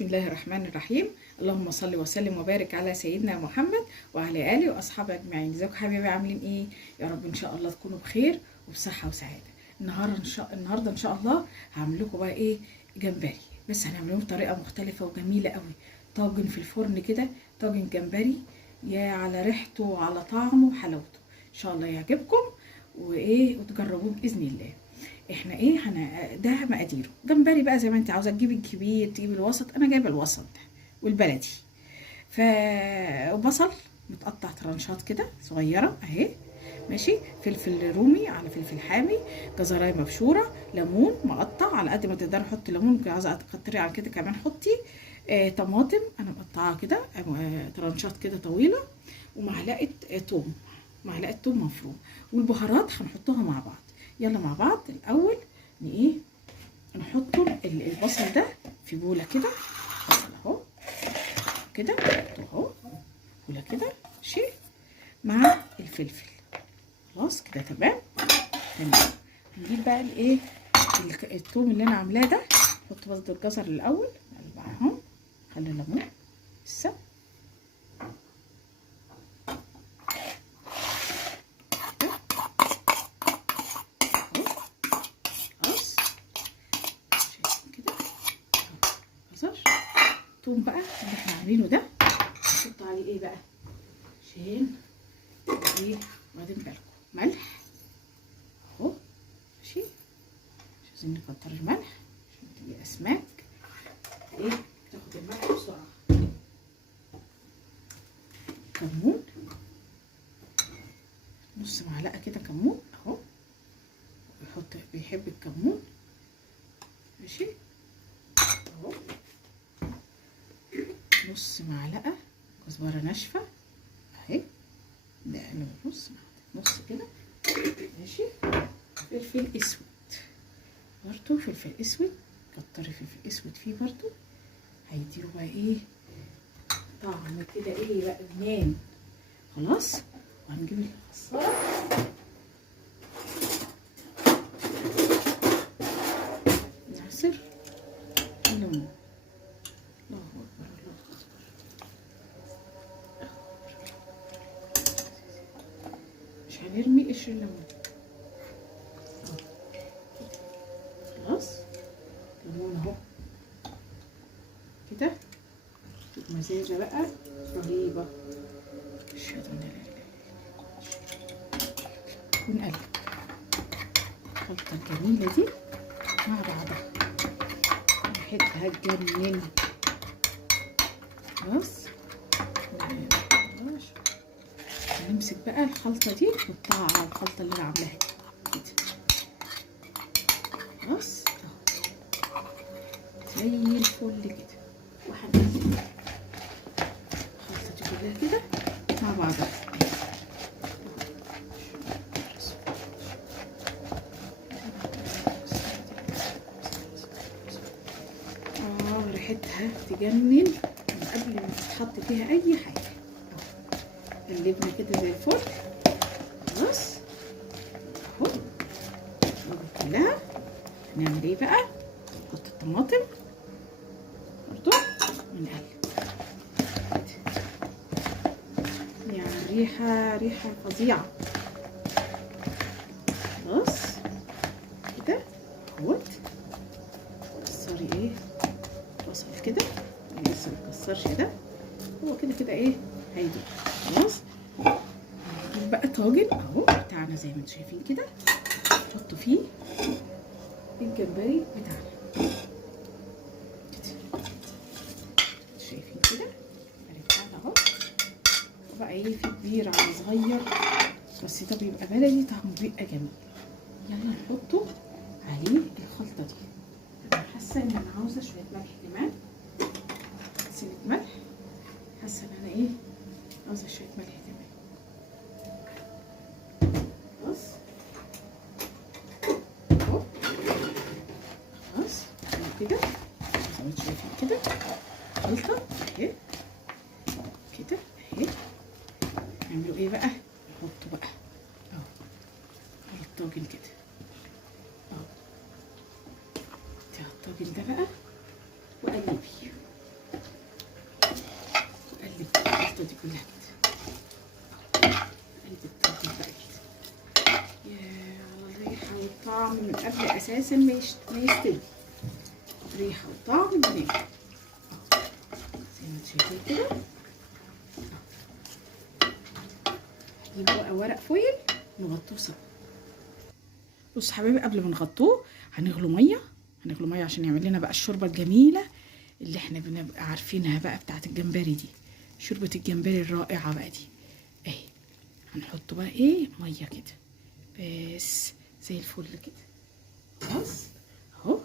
بسم الله الرحمن الرحيم. اللهم صل وسلم وبارك على سيدنا محمد وعلى اله واصحابه اجمعين. ازيكم حبايبي، عاملين ايه؟ يا رب ان شاء الله تكونوا بخير وبصحه وسعاده. النهارده ان شاء الله هعمل لكم بقى ايه؟ جمبري، بس هنعمله بطريقه مختلفه وجميله قوي. طاجن في الفرن كده، طاجن جمبري، يا على ريحته وعلى طعمه وحلاوته. ان شاء الله يعجبكم وتجربوه باذن الله. احنا ده مقاديره. جمبري بقى زي ما انت عاوزه، تجيبي الكبير تجيبي الوسط، انا جايبه الوسط ده والبلدي. وبصل متقطع ترانشات كده صغيره اهي، ماشي. فلفل رومي على فلفل حامي، جزرايه مبشوره، ليمون مقطع على قد ما تقدري. حطي ليمون، عايزه تكتري على كده كمان حطي. طماطم انا مقطعاها كده ترانشات كده طويله، ومعلقه توم، معلقه توم مفروم، والبهارات هنحطها مع بعض. يلا مع بعض الاول نحط البصل ده في بوله كده. بصل اهو كده، اهو بوله كده ماشي، مع الفلفل. خلاص كده تمام. هنجيب بقى الثوم اللي انا عاملاه ده. نحط برضه الجزر الاول اهو، خلي الليمون لسه. الثوم بقى اللي احنا عاملينه ده نحط عليه ايه بقى عشان واخدين بالكم؟ ملح اهو، ماشي. مش عايزين نكتر الملح عشان تبقى اسماك تاخد الملح بسرعه. كمون، نص معلقه كده كمون اهو، بيحب الكمون، ماشي اهو. نص معلقه كزبره ناشفه اهي، ده نص كده، ماشي. فلفل اسود برضو، فلفل اسود، كتري فلفل اسود فيه برضو، هيديله بقى طعم كده بقى جنان. خلاص، وهنجيب العصاره نعصر الليمون. الله اكبر، الله اكبر. مش هنرمي قشر الليمون. خلاص، الليمون اهو كده، مزازه بقى رهيبه. اشهد ان لا اله الا الله. ونقلب الخلطه الجميله دي مع بعضها، ريحتها تجنن. خلاص، هنمسك بقى الخلطه دي نحطها على الخلطه اللي انا عاملاها دي كده. خلاص زي الفل كده، وهنقلب الخلطه دي كلها كده مع بعضها. ريحتها تجنن من قبل ما تتحط فيها اي حاجه. قلبنا كده زي الفل. خلاص اهو كلها. هنعمل ايه بقى؟ نحط الطماطم برضو ونقلب. يعني ريحه فظيعه. خلاص كده اهوت. كسري بصل كده، لسه مكسرش ده، هو كده هيدوب. خلاص، نجيب بقى طاجن اهو بتاعنا زي ما انتم شايفين كده، نحط فيه الجمبري بتاعنا كده. شايفين كده الجمبري بتاعنا اهو، وبقى في كبير على صغير، بس ده بيبقى بلدي، طعمه بيبقى جميل. يلا نحطه عليه الخلطه دي. انا حاسه ان انا عاوزه شويه ملح كمان، سنه ملح، حاسه ان انا عاوزه شويه ملح كمان. خلاص اهو، خلاص كده زي ما انتم شايفين كده خلطه اهي كده اهي. نعملوا ايه بقى؟ نحطه بقى اهو على الطاجن كده اهو، على الطاجن ده بقى، وقلبي كلها كده، قلب الطاجن بقى كده. يا على الريحه والطعم من قبل اساسا ما يستوي، ريحه وطعم جميل زي ما انتم شايفين كده. نجيب بقى ورق فويل نغطوه سوا. بصوا حبايبي، قبل ما نغطوه هنغلو ميه عشان يعمل لنا بقى الشوربه الجميله اللي احنا بنبقى عارفينها بقى بتاعت الجمبري دي، شوربه الجمبري الرائعه بقى دي اهي. هنحط بقى ايه ميه كده بس زي الفل كده، خلاص اهو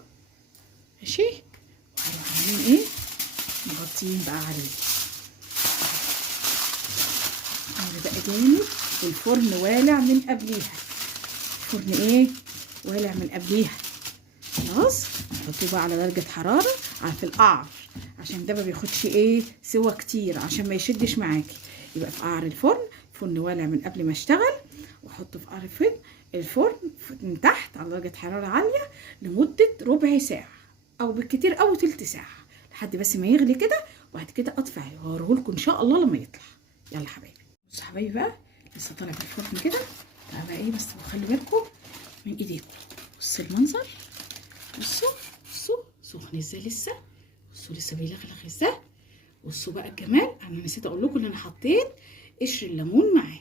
ماشي. وهنروح عاملين ايه مغطيين بقى عليه. اللي بقى جامد والفرن والع من قبليها، الفرن ايه والع من قبليها. خلاص نحطه بقى على درجه حراره في القعر عشان ده ما بياخدش ايه سوا كتير عشان ما يشدش معاكي. يبقى في قعر الفرن والع من قبل ما اشتغل، واحطه في قعر الفرن من تحت على درجه حراره عاليه لمده ربع ساعه او بالكتير او تلت ساعه لحد بس ما يغلي كده. وبعد كده اطفي عليه وهوريهولكم ان شاء الله لما يطلع. يلا حبايبي، بصوا حبايبي بقى لسه طالع من الفرن كده بقى ايه، بس خلوا بالكم من ايديكم. بصوا المنظر، بصوا سخن ازاي لسه، بصوا لسه بيلغلغ ازاي. بصوا بقى الجمال. انا نسيت اقول لكم ان انا حطيت قشر الليمون معاه.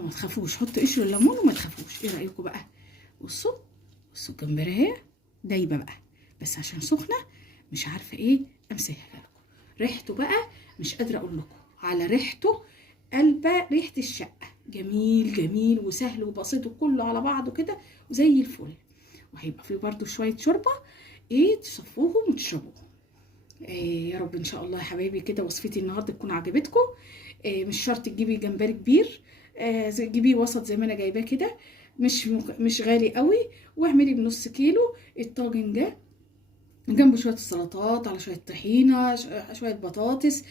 ما تخافوش، حطوا قشر الليمون وما تخافوش. ايه رايكم بقى؟ بصوا الجمبريه اهي دايبه بقى، بس عشان سخنه مش عارفه ايه امسكها لكم. ريحته بقى مش قادره اقول لكم على ريحته، قلبه ريحه الشقه، جميل وسهل وبسيط وكله على بعضه كده وزي الفل. وهيبقى فيه برده شويه شوربه ايه تصفوهم وتشربوهم. يا رب ان شاء الله يا حبايبي كده وصفتي النهارده تكون عجبتكم. مش شرط تجيبي جمبري كبير، جيبيه وسط زي ما انا جايباه كده، مش غالي قوي. واعملي بنص كيلو الطاجن ده جنبه شويه السلطات على شويه طحينه شويه بطاطس،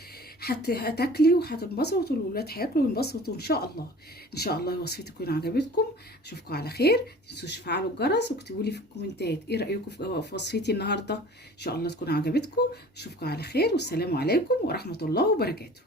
هتاكلي وهتنبسطوا والولاد هياكلوا وينبسطوا ان شاء الله. ان شاء الله وصفتي تكون عجبتكم. اشوفكم على خير. متنسوش تفعلوا الجرس واكتبوا لي في الكومنتات ايه رايكم في وصفتي النهارده. ان شاء الله تكون عجبتكم. اشوفكم على خير والسلام عليكم ورحمه الله وبركاته.